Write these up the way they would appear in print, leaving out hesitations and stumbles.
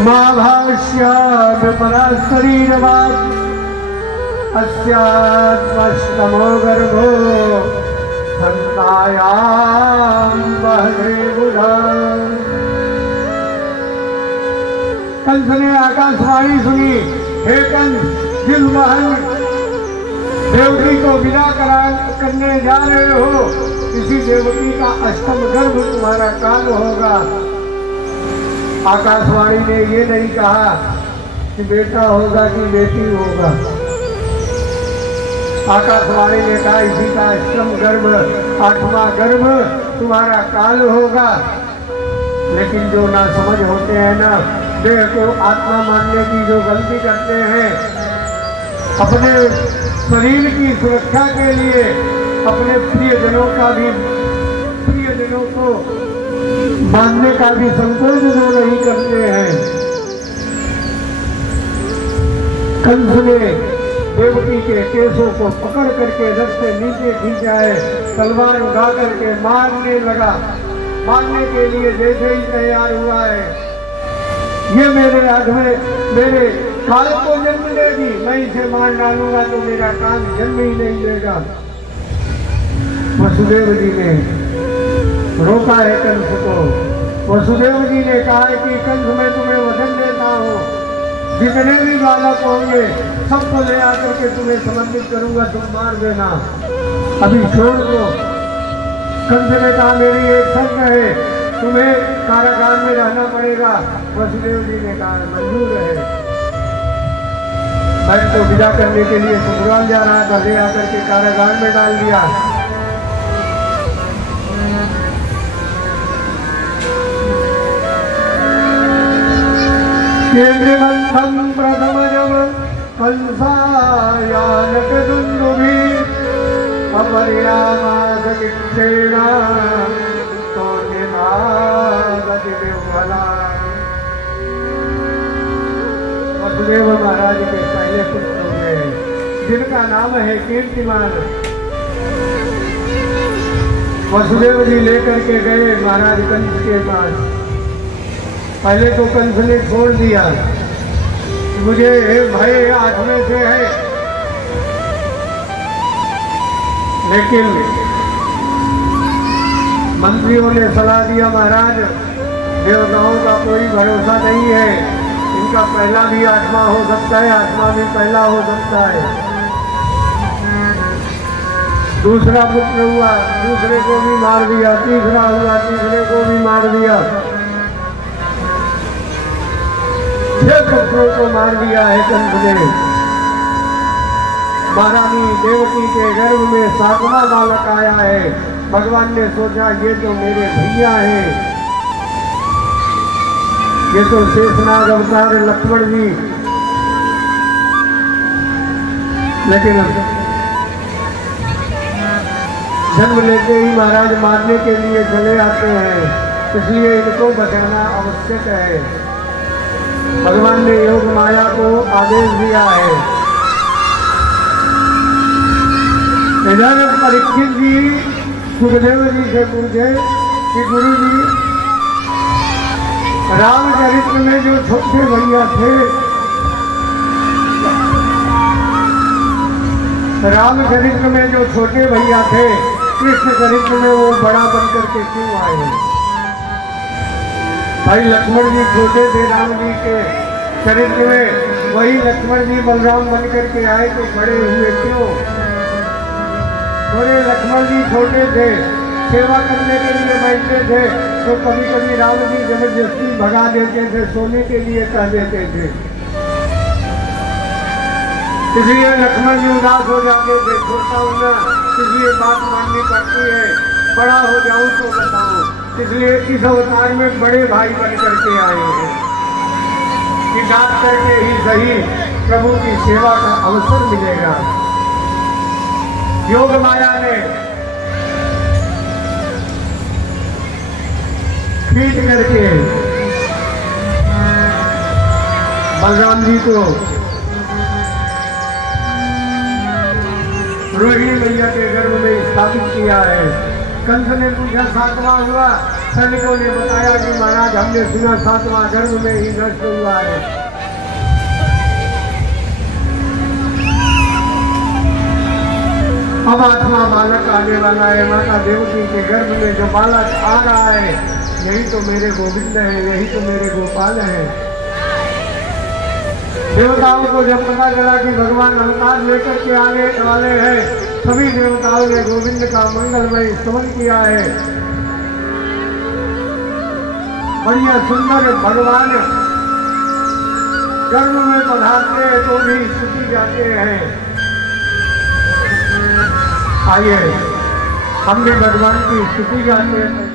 महाभाष्य विपराशरीरवाद अस्यात्मस्तमो गर्भो संतायाम बहरे बुधा। कंस ने आकाशवाणी सुनी, हे कंस, जिस महल देवकी को विदा करने जा रहे हो, इसी देवकी का अष्टम गर्भ तुम्हारा काल होगा। आकाशवाणी ने ये नहीं कहा कि बेटा होगा कि बेटी होगा। आकाशवाणी ने कहा इसी का अष्टम गर्भ, आठवां गर्भ तुम्हारा काल होगा। लेकिन जो ना समझ होते हैं ना, देह को आत्मा मानने की जो गलती करते हैं, अपने शरीर की सुरक्षा के लिए अपने प्रियजनों को मानने का भी संकोच जो नहीं करते हैं। कंस ने देवकी के केसों को पकड़ करके रथ से नीचे खींचाए, तलवार उठा करके मारने लगा। मारने के लिए जैसे ही तैयार हुआ है, ये मेरे हाथ में मेरे काल को जन्म देगी, मैं इसे मार डालूंगा तो मेरा काल जन्म ही नहीं देगा। वसुदेव जी ने रोका है कंस को। वसुदेव जी ने कहा है कि कंस, मैं तुम्हें वचन देता हूँ, जितने भी बालक होंगे सबको ले आकर के तुम्हें समर्पित करूंगा, तुम मार देना, अभी छोड़ दो। कंस ने कहा मेरी एक शर्त है, तुम्हें कारागार में रहना पड़ेगा। वसुदेव जी ने कहा मंजूर है। मैं तो विदा करने के लिए ससुराल जा रहा था, ले आकर के कारागार में डाल दिया। केन्द्रमंथम प्रथमजम कंसायानक दुन्दुभि अपरिणामादकिक्षेण तोर्निनादतिविह्वला। वसुदेव महाराज के पहले पुत्र हुए, जिनका नाम है कीर्तिमान। वसुदेव जी लेकर के गए महाराज कंस के पास। पहले तो कंस ने छोड़ दिया, मुझे भय आठवें से है, लेकिन मंत्रियों ने सलाह दिया महाराज देवताओं का कोई भरोसा नहीं है, इनका पहला भी आत्मा हो सकता है, आत्मा भी पहला हो सकता है। दूसरा पुत्र हुआ, दूसरे को भी मार दिया, तीसरा हुआ, तीसरे को भी मार दिया, 6 पुत्रों को मार दिया है कंस ने। महारानी देवकी के गर्भ में 7वां बालक आया है। भगवान ने सोचा ये तो मेरे भैया हैं, ये तो शेषनाग अवतार लक्ष्मण जी, लेकिन जन्म लेते ही महाराज मारने के लिए चले आते हैं, इसलिए इनको बचाना आवश्यक है। भगवान ने योग माया को आदेश दिया है। इधर परीक्षित जी सुखदेव जी से पूछे कि गुरु जी, रामचरित्र में जो छोटे भैया थे, रामचरित्र में जो छोटे भैया थे, कृष्ण चरित्र में वो बड़ा बनकर के क्यों आए? भाई लक्ष्मण जी छोटे थे राम जी के चरित्र में, वही लक्ष्मण जी बलराम बन करके आए तो बड़े हुए क्यों? थोड़े लक्ष्मण जी छोटे थे, सेवा करने के लिए बैठते थे तो कभी कभी राम जी जबरदस्ती भगा देते थे, सोने के लिए कह देते थे, इसलिए लक्ष्मण जी उदास हो जाते थे। छोटा हूँ ना, इसलिए बात माननी पड़ती है, बड़ा हो जाऊं तो बताऊं, इसलिए इस अवतार में बड़े भाई बन करके आए हैं कि डांट करके ही सही प्रभु की सेवा का अवसर मिलेगा। योग माया ने खींच करके बलराम जी को रोहिणी मैया के गर्भ में स्थापित किया है। कंस ने पूछा 7वां हुआ, सैनिकों ने बताया कि महाराज हमने सुना 7वां गर्भ में ही नष्ट हुआ है। अब 8वां बालक आने वाला है। माता देवकी के गर्भ में जो बालक आ रहा है यही तो मेरे गोविंद है, यही तो मेरे गोपाल है। देवताओं को जब पता चला कि भगवान अवतार लेकर के आने वाले हैं, सभी देवताओं ने गोविंद का मंगलमय स्तवन किया है। बढ़िया सुंदर भगवान गर्भ में पधारते हैं तो भी स्तुति जाते हैं। आइए हम भी भगवान की स्तुति गाते हैं।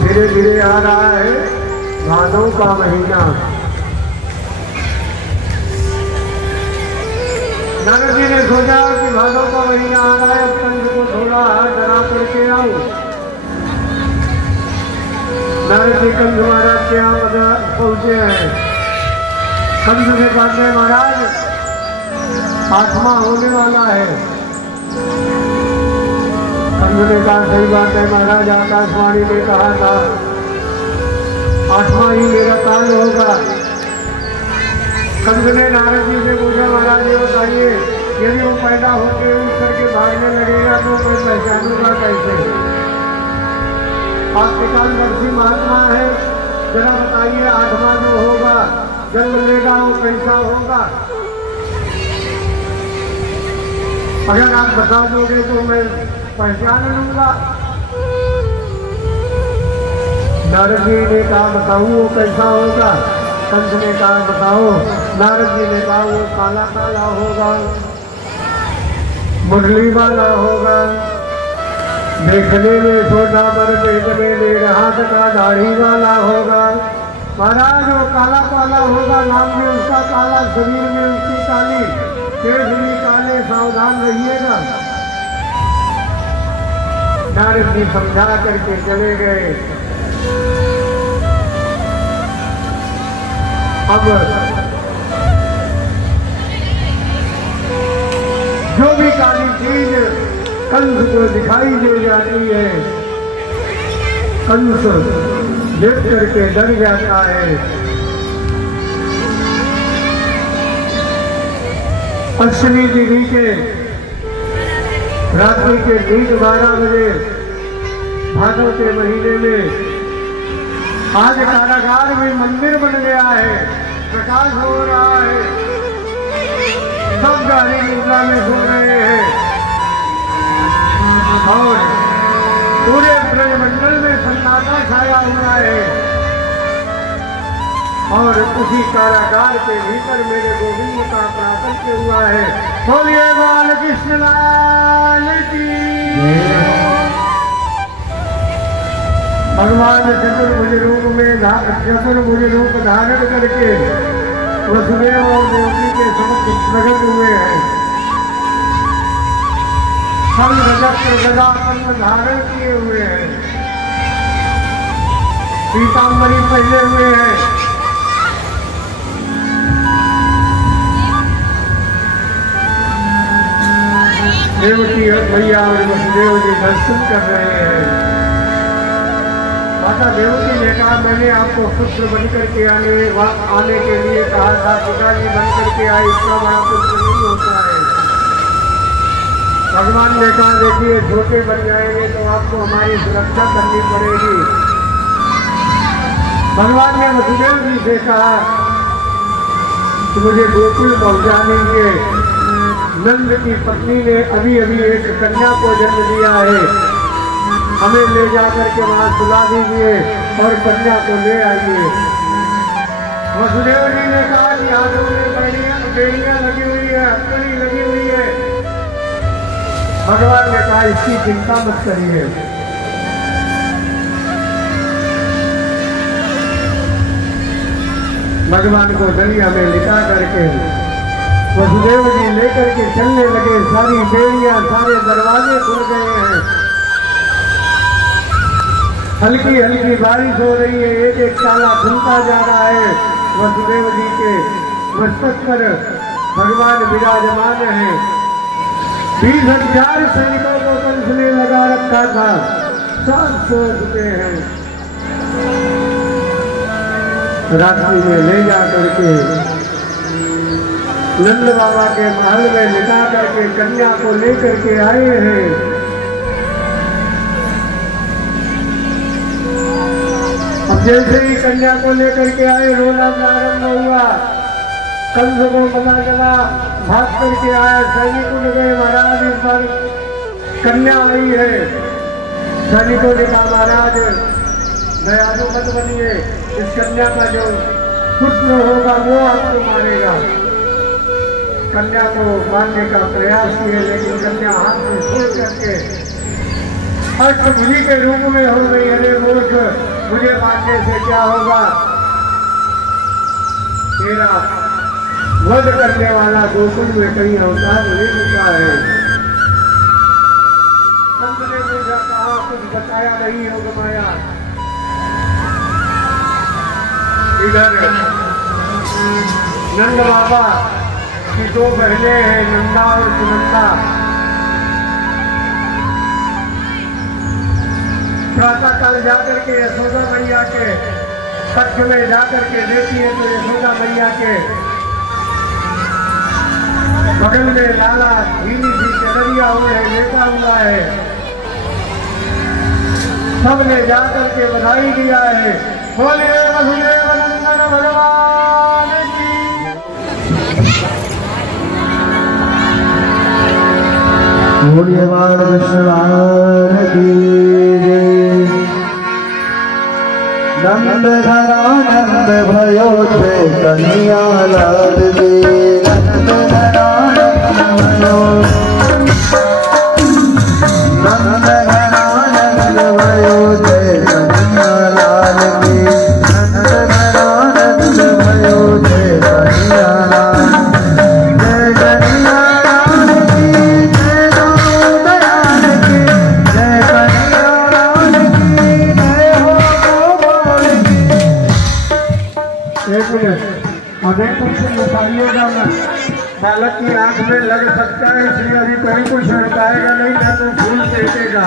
धीरे धीरे आ रहा है भादों का महीना। नारद जी ने सोचा कि भादों का महीना आ रहा है, अब कंस को थोड़ा डरा करके आऊं। नारद जी कंस महाराज के यहाँ पहुंचे हैं। कंस ने कहा महाराज 8वां होने वाला है। कंस ने कहा सही बात है महाराज, आकाशवाणी ने कहा था 8वां ही मेरा काल होगा। कंस ने नारद जी से पूछा महाराज ये बताइए यदि वो पैदा होते उठ करके भागने लगेगा तो मैं पहचानूंगा कैसे? आपके कालदर्शी महात्मा है, जरा बताइए 8वां जो होगा जन्म लेगा वो कैसा होगा? अगर आप बता दोगे तो मैं पहचान लूंगा। नारद जी ने कहा बताऊं वो कैसा होगा? कंस ने कहा बताओ। नारद जी ने कहा वो काला काला होगा, मुरली वाला होगा, देखने में छोटा पर पेट में 1.5 हाथ का दाढ़ी वाला होगा। महाराज वो काला काला होगा, नाम में उसका काला, शरीर में उसकी काली, केस भी काले, सावधान रहिएगा। नारद जी समझा करके चले गए। अब जो भी काली चीज कंस को दिखाई दे जाती है, कंस देख करके डर जाता है। अश्विनी तिथि के रात्रि के ठीक 12 बजे भादव के महीने में आज कारागार में मंदिर बन गया है, प्रकाश हो रहा है, सब गाड़ी निद्रा में सो रहे हैं और पूरे ब्रह्मंडल में सन्नाटा छाया हुआ है। और उसी कारागार के भीतर मेरे गोविंद का प्राकट्य हुआ है। बोलिए बाल कृष्ण लाल की। भगवान चतुर्भुज रूप धारण करके वसुदेव और देवकी के समक्ष प्रकट हुए हैं। हम रजत गदा पद्म धारण किए हुए हैं, पीताम्बरी पहने हुए हैं। देवकी और भैया और वसुदेव जी दर्शन कर रहे हैं। माता देवकी ने कहा मैंने आपको पुत्र बनकर के आने के लिए कहा था, पिताजी बनकर के आए, इतना बड़ा पुत्र नहीं होता है। भगवान ने कहा देखिए छोटे बन जाएंगे तो आपको हमारी सुरक्षा करनी पड़ेगी। भगवान ने वसुदेव जी से कहा कि मुझे गोकुल पहुंचा दीजिए। नंद की पत्नी ने अभी अभी एक कन्या को जन्म दिया है, हमें ले जाकर के वहां सुला दीजिए और कन्या को ले आइए। वसुदेव जी ने कहा कि हाथों में बेड़ियां लगी हुई है, हथकड़ी लगी हुई है। भगवान ने कहा इसकी चिंता मत करिए। भगवान को दरिया में लिटा करके वसुदेव जी लेकर के चलने लगे। सारी बेड़ियां, सारे दरवाजे खुल गए हैं, हल्की हल्की बारिश हो रही है, एक एक ताला खुलता जा रहा है। वसुदेव जी के मस्तक पर भगवान विराजमान है। 20,000 सैनिकों को कंस ने लगा रखा था, सब सो चुके हैं। रात्रि में ले जा करके नंद बाबा के महल में लिटा करके कन्या को लेकर के आए हैं। अब जैसे ही कन्या को लेकर के आए रोना प्रारंभ हुआ। कंस को पता चला, भाग करके आया, सैनिक उठ गए, महाराज इस बार कन्या आई है। सैनिकों ने कहा महाराज दयालु मत बनिए, इस कन्या का जो पुत्र होगा वो आपको मारेगा। कन्या को मारने का प्रयास किए लेकिन कन्या हाथ में छोड़ करके अष्टभुजी के रूप में हो गई। अरे मूर्ख, मुझे मारने से क्या होगा, तेरा वध करने वाला गोकुल में कहीं अवतार ले चुका है। कंस ने पूछा कहा कुछ बताया नहीं होगा माया। इधर नंद बाबा की 2 बहनें हैं, नंदा और सुनंदा। प्रातः काल जाकर के यशोदा मैया के कक्ष में जाकर के देखती है तो यशोदा मैया के बगल में लाला धीमी सी चढ़िया हुए है, लेटा हुआ है। सबने जाकर के बधाई दिया है। बोलिए वसुदेव नंदन भगवान की। बोलिए बाल कृष्ण की जय। नंद घरा नंद भयो थे कन्हैया लाल दे। नंद घरा नंद भयो, नंद घरा नंद भयो थे कन्हैया लाल दे। नंद घरा नंद भयो थे कन्हैया लाल। जय कन्हैया लाल की, जय राम दयाल की, जय कन्हैया लाल की, जय हो गोपाल की। एक मिनट और एकदम से बताइएगा ना, बालक की आंख में लग सकता है इसलिए अभी कहीं कुछ हो पाएगा नहीं, ना तो फूल फेंकेगा।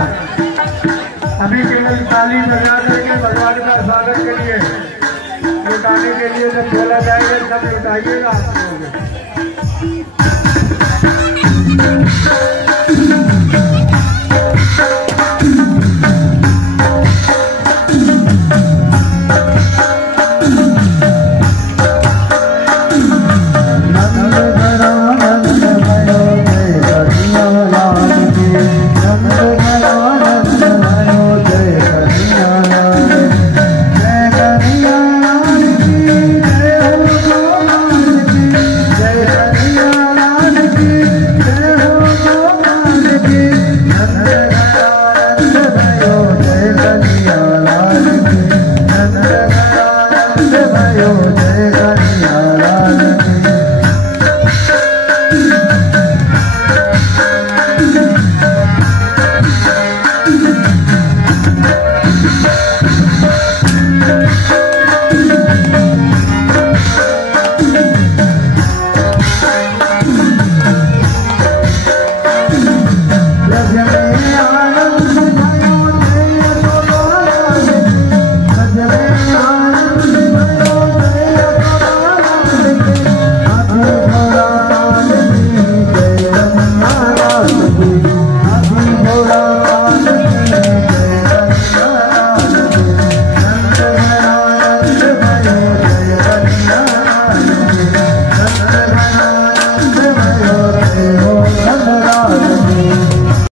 अभी केवल ताली बजा करके भगवान का स्वागत करिए। लुटाने के लिए जब बोला जाएगा सब लुटाइएगा आप लोग।